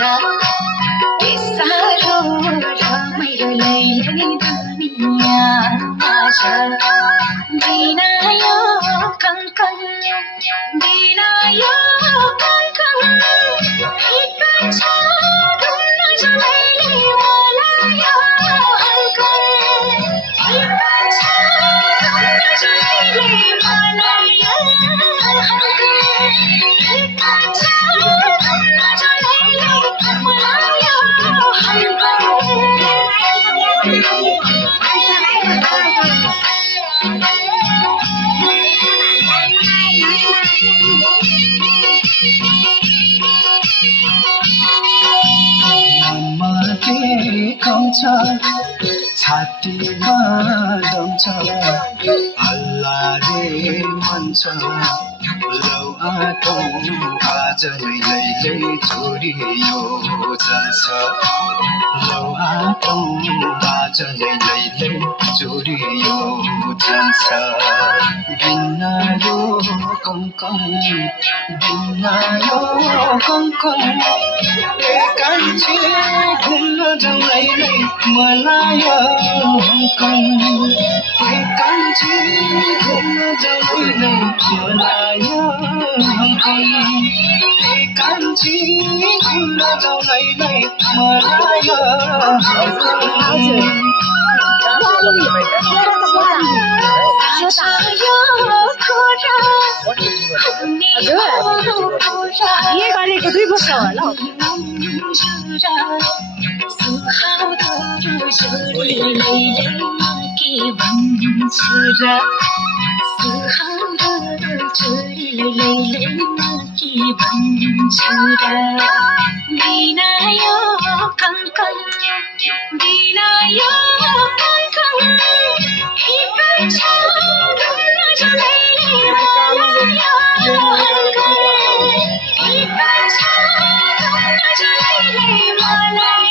के साह्रो रमाइलो लैलै दुनियाँमा छ बिना यो कङ्कन बिना यो कङ्कन फिका छ घुम्न जाँदैले मलाई यो हङ्कन फिका छ घुम्न जाँदैले मलाई यो हङ्कन फिका छ घुम्न जाँदैले मलाई यो छातीमा दम छ अल्लाह रे मन छ लौ आँटो आज लैलै छोडियो जान्छ लौ आँटो आज लैलै छोडियो जान्छ बिना यो कङ्कन बिना यो कङ्कन कान्छी घुम्न जाउँ लैलै मलाई हङ्कन कान्छी घुम्न जाउँ लैलै मलाई हङ्कन कान्छी घुम्न जाउँ लैलै मलाई हङ्कन गरेको 2 वर्ष होला सुहाउँदो जोडी लैलैमा के भन्छु र सुहाउँदो जोडी लैलैमा के भन्छु र बिना यो कङ्कन बिना यो कङ्कन फिका छ घुम्न जाँदैले मलाई यो हङ्कन फिका छ घुम्न जाँदैले मलाई